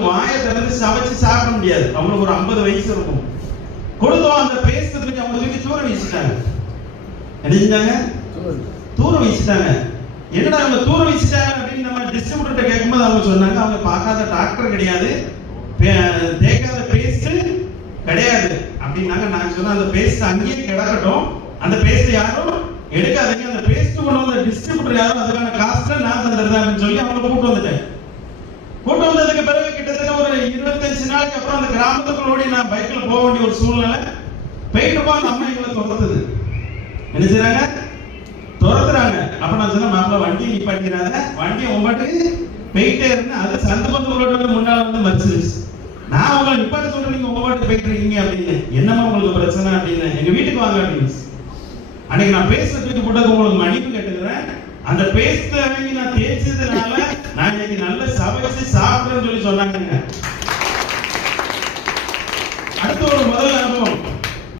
அவங்களுக்கு வாயை திறந்து சமைச்சு சாப்பிட முடியாது. அவங்களுக்கு ஒரு 50 வயசு இருக்கும். கொடுத்தோம் அந்த பேஸ்ட் தூக்கி அவங்க தூக்கி தூர வீசிட்டாங்க. என்ன செஞ்சாங்க? தூர வீசிட்டாங்க. என்னடா அவங்க தூர வீசிட்டாங்க அப்படின்னு நம்ம டிஸ்ட்ரிபியூட்டர் கேட்கும்போது அவங்க சொன்னாங்க, அவங்க பார்க்காத டாக்டர் கிடையாது, தேய்க்காத பேஸ்ட் கிடையாது அப்படின்னாங்க. நான் சொன்னேன், அந்த பேஸ்ட் அங்கேயே கிடக்கட்டும், அந்த பேஸ்ட் யாரும் எடுக்காதீங்க, அந்த பேஸ்ட் கொண்டு வந்த டிஸ்ட்ரிபியூட்டர் யாரும் அதுக்கான காஸ்ட்டை நான் தந்துடுறேன் அப்படின்னு சொல்லி அவங்க கூட்டு வந்துட்டேன். கூட்டு வந்ததுக்கு பிறகு கிட்டத்தட்ட ஒரு 25 நாளைக்கு அப்புறம் அந்த கிராமத்துக்குள்ள ஓடி நான் பைக்ல போக வேண்டிய ஒரு சூழ்நிலை. போயிட்டு போக அந்த அம்மா எங்களை துரத்துது. என்ன செய்யறாங்க? துரத்துறாங்க. அப்ப நான் சொன்ன, மாப்பிள்ள வண்டி நிப்பாட்டிக்கிறாங்க, வண்டியை உங்கள்கிட்ட போயிட்டே இருந்தேன். அது சந்தபந்தங்களோட முன்னால வந்து மறிச்சிருச்சு. நான் உங்களை நிப்பாட்ட சொல்றேன், நீங்க உங்க பாட்டு போயிட்டு இருக்கீங்க அப்படின்னு. என்னமா உங்களுக்கு பிரச்சனை அப்படின்னு, எங்க வீட்டுக்கு வாங்க அப்படின்னு. அன்னைக்கு நான் பேசுறதுக்கு போட்டது உங்களுக்கு மன்னிப்பு கேட்டுக்கிறேன். அந்த பேஸ்ட் வாங்கி நான் தேய்ச்சதுனால நான் இன்னைக்கு நல்ல சமைச்சு சாப்பிடுறேன்னு சொல்லி சொன்னாங்க. அடுத்து ஒரு முதல்ல